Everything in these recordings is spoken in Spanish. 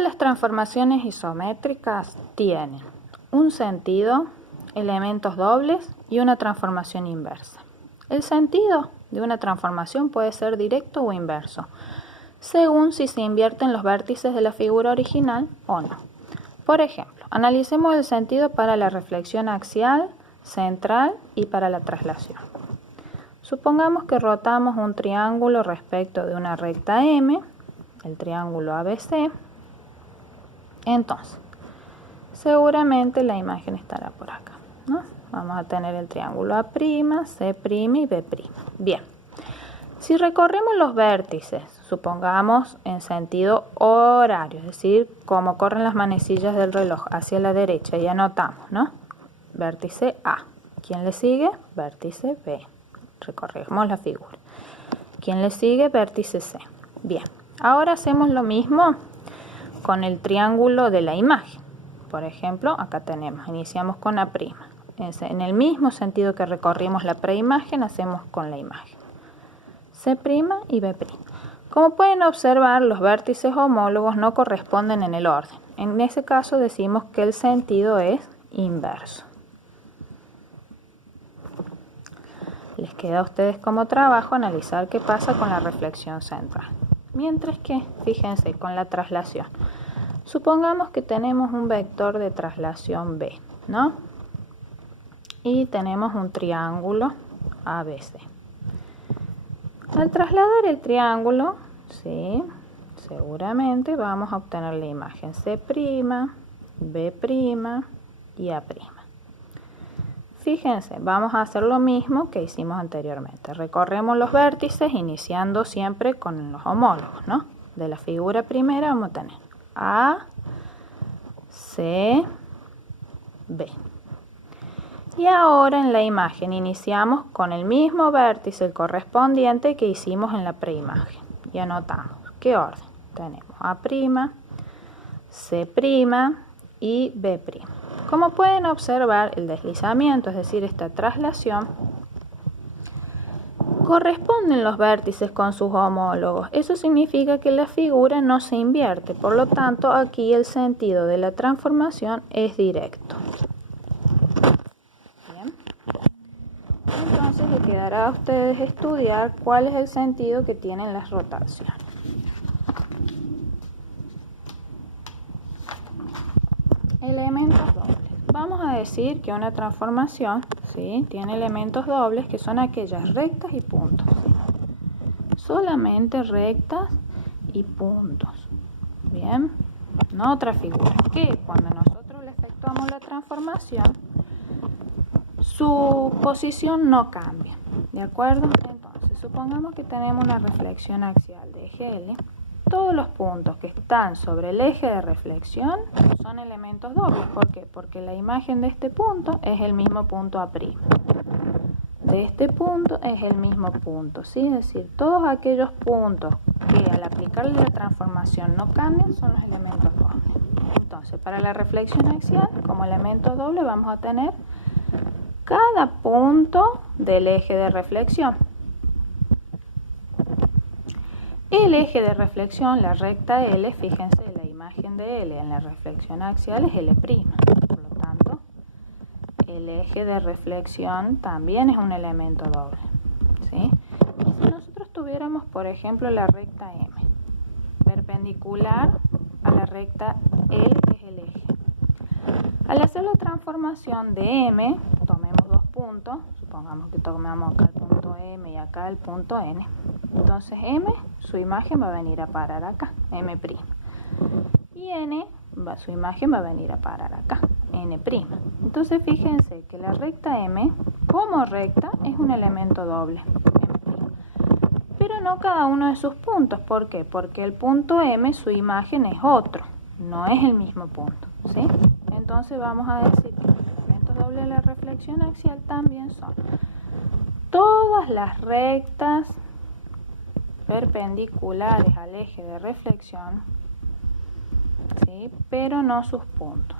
Todas las transformaciones isométricas tienen un sentido, elementos dobles y una transformación inversa. El sentido de una transformación puede ser directo o inverso, según si se invierten los vértices de la figura original o no. Por ejemplo, analicemos el sentido para la reflexión axial, central y para la traslación. Supongamos que rotamos un triángulo respecto de una recta M, el triángulo ABC. Entonces, seguramente la imagen estará por acá, ¿no? Vamos a tener el triángulo A', C' y B'. Bien, si recorremos los vértices, supongamos en sentido horario, es decir, como corren las manecillas del reloj hacia la derecha, y anotamos, ¿no? Vértice A. ¿Quién le sigue? Vértice B. Recorremos la figura. ¿Quién le sigue? Vértice C. Bien, ahora hacemos lo mismo con el triángulo de la imagen. Por ejemplo, acá tenemos, iniciamos con A'. En el mismo sentido que recorrimos la preimagen, hacemos con la imagen. C' y B'. Como pueden observar, los vértices homólogos no corresponden en el orden. En ese caso decimos que el sentido es inverso. Les queda a ustedes como trabajo analizar qué pasa con la reflexión central. Mientras que, fíjense, con la traslación. Supongamos que tenemos un vector de traslación B, ¿no? Y tenemos un triángulo ABC. Al trasladar el triángulo, sí, seguramente vamos a obtener la imagen C', B' y A'. Fíjense, vamos a hacer lo mismo que hicimos anteriormente. Recorremos los vértices iniciando siempre con los homólogos, ¿no? De la figura primera vamos a tener A, C, B. Y ahora en la imagen iniciamos con el mismo vértice, el correspondiente que hicimos en la preimagen. Y anotamos qué orden. Tenemos A', C' y B'. Como pueden observar, el deslizamiento, es decir, esta traslación, corresponden los vértices con sus homólogos. Eso significa que la figura no se invierte. Por lo tanto, aquí el sentido de la transformación es directo. Bien. Entonces, le quedará a ustedes estudiar cuál es el sentido que tienen las rotaciones. Elementos dobles. Vamos a decir que una transformación, ¿sí?, tiene elementos dobles que son aquellas rectas y puntos, ¿sí? Solamente rectas y puntos. Bien, no otra figura. Que cuando nosotros le efectuamos la transformación, su posición no cambia. ¿De acuerdo? Entonces, supongamos que tenemos una reflexión axial de eje L. Todos los puntos que están sobre el eje de reflexión son elementos dobles. ¿Por qué? Porque la imagen de este punto es el mismo punto A'. De este punto es el mismo punto, ¿sí? Es decir, todos aquellos puntos que al aplicarle la transformación no cambian son los elementos dobles. Entonces, para la reflexión axial, como elemento doble, vamos a tener cada punto del eje de reflexión. El eje de reflexión, la recta L, fíjense, la imagen de L en la reflexión axial es L'. Por lo tanto, el eje de reflexión también es un elemento doble, ¿sí? Y si nosotros tuviéramos, por ejemplo, la recta M, perpendicular a la recta L, que es el eje. Al hacer la transformación de M, tomemos dos puntos, supongamos que tomamos acá el punto M y acá el punto N. Entonces M, su imagen va a venir a parar acá, M'. Y N, su imagen va a venir a parar acá, N'. Entonces fíjense que la recta M, como recta, es un elemento doble, M'. Pero no cada uno de sus puntos. ¿Por qué? Porque el punto M, su imagen es otro, no es el mismo punto, ¿sí? Entonces vamos a decir que los elementos dobles de la reflexión axial también son todas las rectas perpendiculares al eje de reflexión, ¿sí?, pero no sus puntos.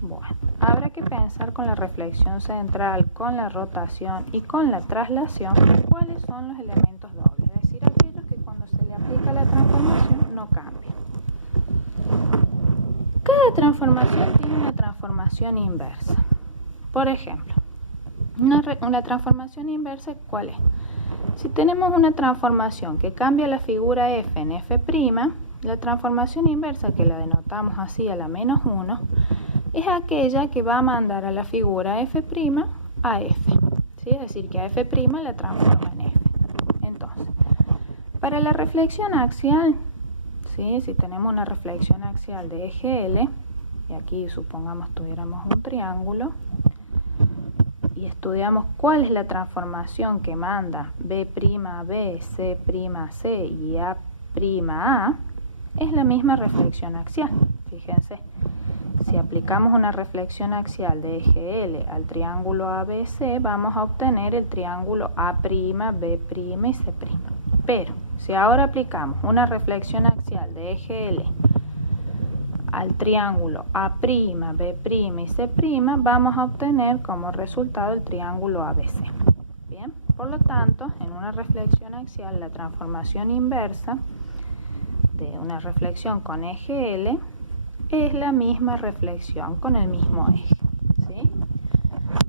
Bueno, habrá que pensar con la reflexión central, con la rotación y con la traslación cuáles son los elementos dobles, es decir, aquellos que cuando se le aplica acá la transformación no cambia. Cada transformación tiene una transformación inversa. Por ejemplo, una transformación inversa, ¿cuál es? Si tenemos una transformación que cambia la figura f en f', la transformación inversa, que la denotamos así a la menos 1, es aquella que va a mandar a la figura f' a f. ¿Sí? Es decir, que a f' la transforma en f. Entonces, para la reflexión axial, ¿sí? Si tenemos una reflexión axial de eje L, y aquí supongamos tuviéramos un triángulo, y estudiamos cuál es la transformación que manda B' a B, C' a C y A' a, es la misma reflexión axial. Fíjense, si aplicamos una reflexión axial de eje L al triángulo ABC, vamos a obtener el triángulo A', B' y C'. Pero si ahora aplicamos una reflexión axial de eje L al triángulo A', B' y C', vamos a obtener como resultado el triángulo ABC. Bien, por lo tanto, en una reflexión axial, la transformación inversa de una reflexión con eje L es la misma reflexión con el mismo eje. ¿Sí?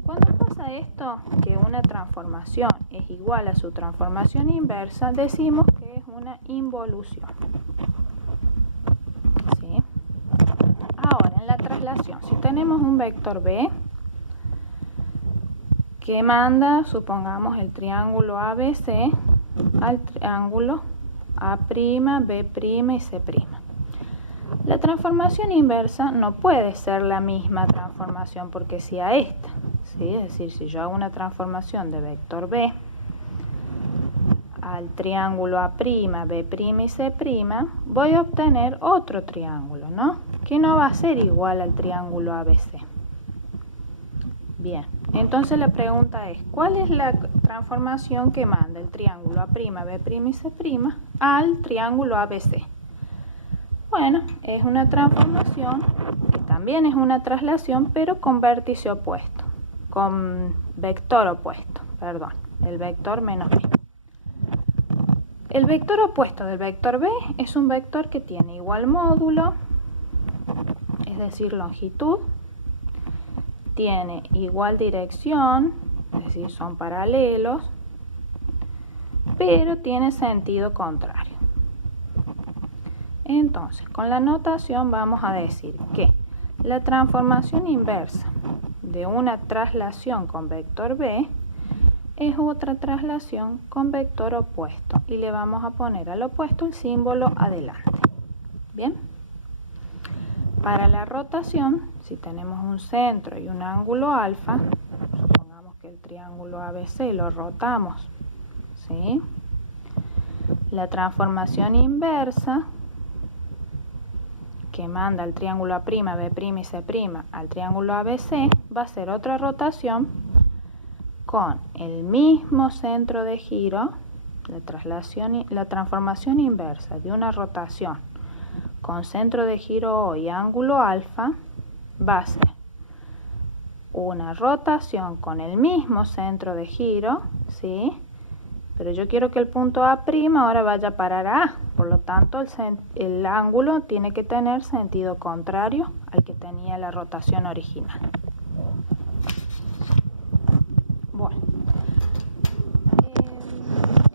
Cuando pasa esto, que una transformación es igual a su transformación inversa, decimos que es una involución. ¿Sí? Ahora, en la traslación, si tenemos un vector B que manda, supongamos, el triángulo ABC al triángulo A', B' y C'. La transformación inversa no puede ser la misma transformación porque sea esta. ¿Sí? Es decir, si yo hago una transformación de vector B al triángulo A', B' y C', voy a obtener otro triángulo, ¿no? Que no va a ser igual al triángulo ABC. Bien, entonces la pregunta es, ¿cuál es la transformación que manda el triángulo A', B' y C' al triángulo ABC? Bueno, es una transformación que también es una traslación, pero con vértice opuesto, con vector opuesto, perdón, el vector menos b. El vector opuesto del vector b es un vector que tiene igual módulo, es decir, longitud, tiene igual dirección, es decir, son paralelos, pero tiene sentido contrario. Entonces, con la notación vamos a decir que la transformación inversa de una traslación con vector B es otra traslación con vector opuesto y le vamos a poner al opuesto el símbolo adelante. Bien. Para la rotación, si tenemos un centro y un ángulo alfa, supongamos que el triángulo ABC lo rotamos, ¿sí? La transformación inversa que manda el triángulo A', B' y C' al triángulo ABC va a ser otra rotación con el mismo centro de giro. La transformación inversa de una rotación con centro de giro O y ángulo alfa va a ser una rotación con el mismo centro de giro, ¿sí? Pero yo quiero que el punto A' ahora vaya a parar a A, por lo tanto el ángulo tiene que tener sentido contrario al que tenía la rotación original. Bueno,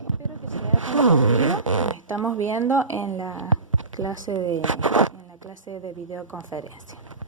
espero que se haya comprendido. Nos estamos viendo en la clase de videoconferencia.